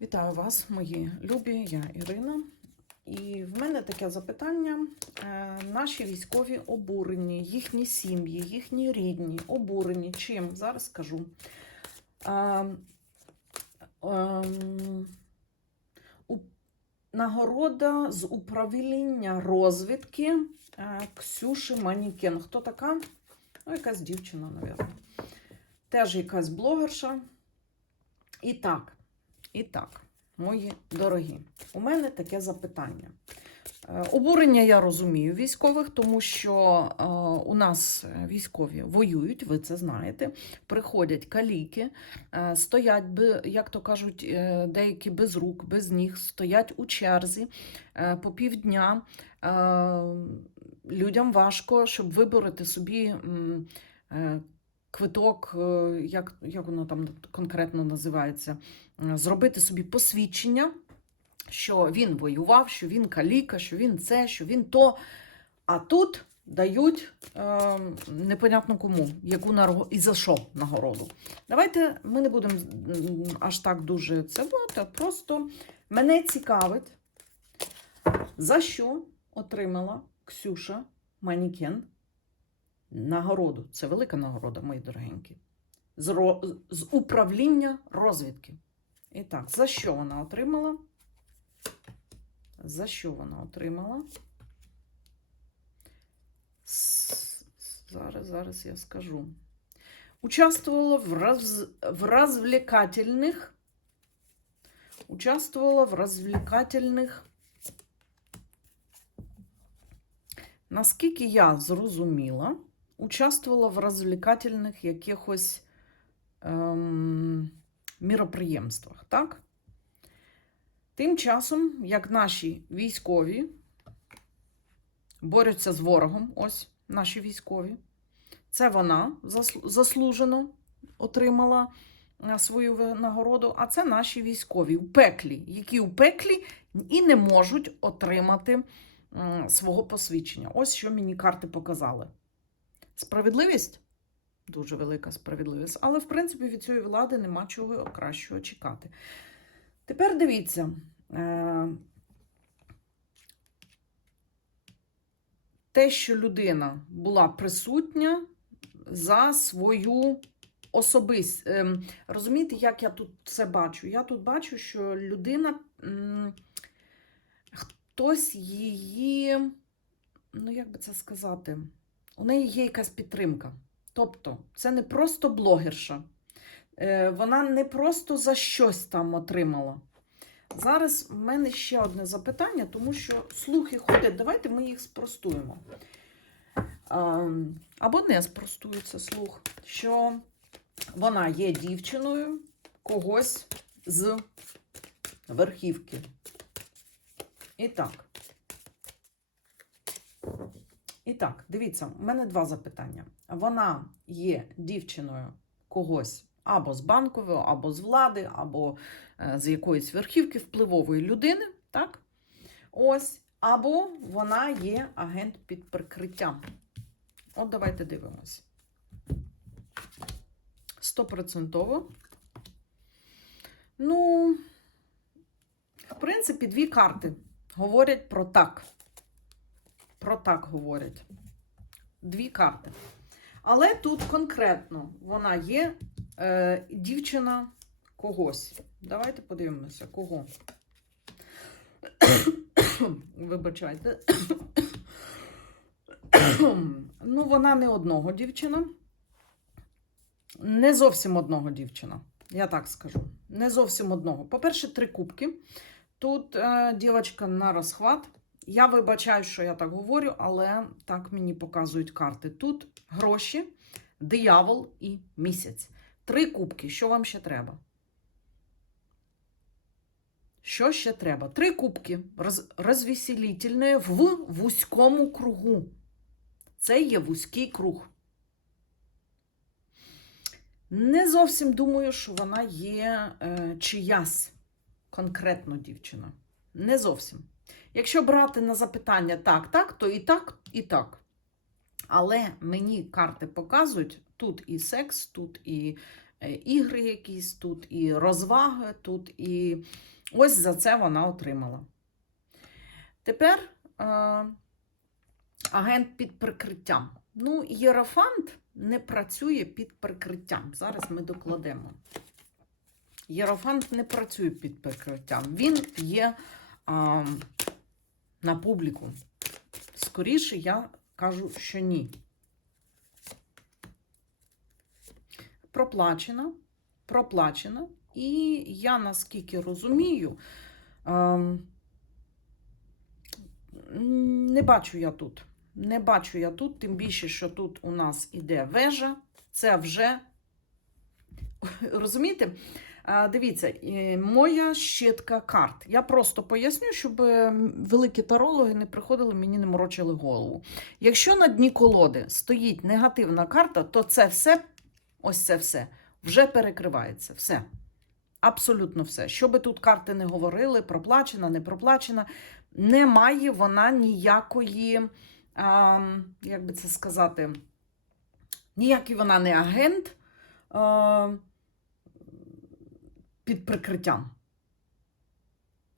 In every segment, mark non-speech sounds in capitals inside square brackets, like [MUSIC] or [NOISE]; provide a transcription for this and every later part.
Вітаю вас, мої любі, я Ірина. І в мене таке запитання. Е, Наші військові обурені, їхні сім'ї, їхні рідні обурені. Чим? Зараз скажу. Е, ем, Нагорода з управління розвідки е, Ксюші Манікен. Хто така? Ну, якась дівчина, мабуть. Теж якась блогерша. І так, і так, мої дорогі, у мене таке запитання. Е, Обурення я розумію військових, тому що е, у нас військові воюють, ви це знаєте. Приходять каліки, е, стоять, як то кажуть, деякі без рук, без ніг, стоять у черзі по півдня. Людям важко, щоб вибороти собі квиток, е, як, як воно там конкретно називається, е, зробити собі посвідчення, що він воював, що він каліка, що він це, що він то. А тут дають е, непонятно кому, яку наро- і за що нагороду. Давайте ми не будемо аж так дуже це, а просто мене цікавить, за що отримала Ксюша Манікен нагороду. Це велика нагорода, мої дорогенькі. З, ро- з управління розвідки. І так, за що вона отримала? За що вона отримала? Зараз, зараз я скажу. Участвовала в, раз, в развлекательных участвовала в развлекательних Наскільки я зрозуміла, участвувала в розвлекательних якихось ем, міроприємствах, так? Тим часом, як наші військові борються з ворогом, ось наші військові, це вона заслужено отримала е, свою нагороду, а це наші військові у пеклі, які у пеклі і не можуть отримати свого посвідчення. Ось що мені карти показали. Справедливість? Дуже велика справедливість. Але, в принципі, від цієї влади нема чого кращого чекати. Тепер дивіться. е, Те, що людина була присутня за свою особисть. ем, Розумієте, як я тут це бачу? Я тут бачу, що людина. хтось її, ну як би це сказати, у неї є якась підтримка. Тобто, це не просто блогерша, Е, вона не просто за щось там отримала. Зараз в мене ще одне запитання, тому що слухи ходять, давайте ми їх спростуємо. Або не спростується слух, що вона є дівчиною когось з верхівки. І так. І так, дивіться, у мене два запитання. Вона є дівчиною когось або з банкової, або з влади, або е, з якоїсь верхівки впливової людини, так? Ось. Або вона є агент під прикриттям. От давайте дивимось. Стопроцентово. Ну, в принципі, дві карти говорять про так. Про так говорять. Дві карти. Але тут конкретно вона є е, дівчина когось. Давайте подивимося, кого. [COUGHS] Вибачайте. [COUGHS] ну, вона не одного дівчина. Не зовсім одного дівчина. Я так скажу. Не зовсім одного. По-перше, три кубки. Тут е, дівчинка на розхват. Я вибачаю, що я так говорю, але так мені показують карти. Тут гроші, диявол і місяць. Три кубки. Що вам ще треба? Що ще треба? Три кубки роз, розвеселительне в вузькому кругу. Це є вузький круг. Не зовсім думаю, що вона є е, чиясь конкретно дівчина. Не зовсім. Якщо брати на запитання так, так, то і так, і так. Але мені карти показують тут і секс, тут і е, ігри якісь тут, і розваги тут, і ось за це вона отримала. Тепер е, агент під прикриттям. Ну, Єрофант не працює під прикриттям. Зараз ми докладемо. Єрофант не працює під прикриттям. Він є а, на публіку. Скоріше я кажу, що ні. Проплачена, проплачена. І я наскільки розумію, ем, не бачу я тут. Не бачу я тут, тим більше, що тут у нас іде вежа. Це вже. [LAUGHS] Розумієте? Дивіться, моя щитка карт. Я просто поясню, щоб великі тарологи не приходили, мені не морочили голову. Якщо на дні колоди стоїть негативна карта, то це все, ось це все, вже перекривається. Все. Абсолютно все. Що би тут карти не говорили, проплачена, не проплачена, немає вона ніякої, а, як би це сказати, ніякий вона не агент. А, під прикриттям.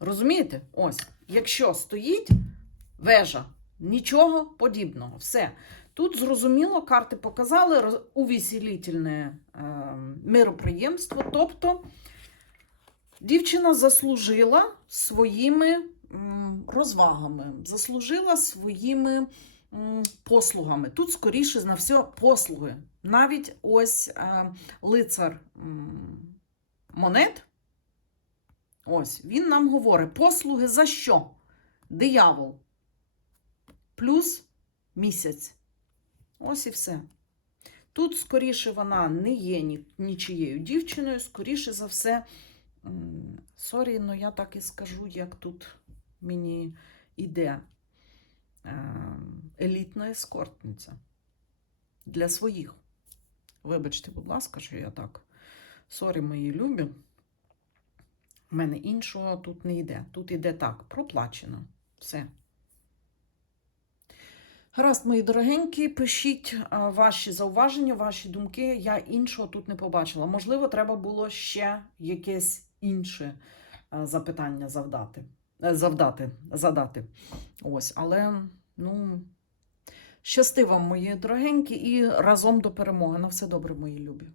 Розумієте? Ось, якщо стоїть вежа, нічого подібного. Все. Тут зрозуміло, карти показали роз- е, мироприємство. Тобто дівчина заслужила своїми розвагами, заслужила своїми послугами. Тут, скоріше на все, послуги. Навіть ось е, лицар. м, монет. Ось, він нам говорить: послуги за що? Диявол. Плюс місяць. Ось і все. Тут, скоріше, вона не є нічією дівчиною, скоріше за все. Сорі, ну я так і скажу, як тут мені іде е, елітна ескортниця. Для своїх. Вибачте, будь ласка, що я так. Сорі, мої любі. У мене іншого тут не йде. Тут йде так, проплачено. Все. Гаразд, мої дорогенькі, пишіть ваші зауваження, ваші думки. Я іншого тут не побачила. Можливо, треба було ще якесь інше запитання завдати. е, Завдати, задати. Ось, але, ну, щасти вам, мої дорогенькі, і разом до перемоги. На все добре, мої любі.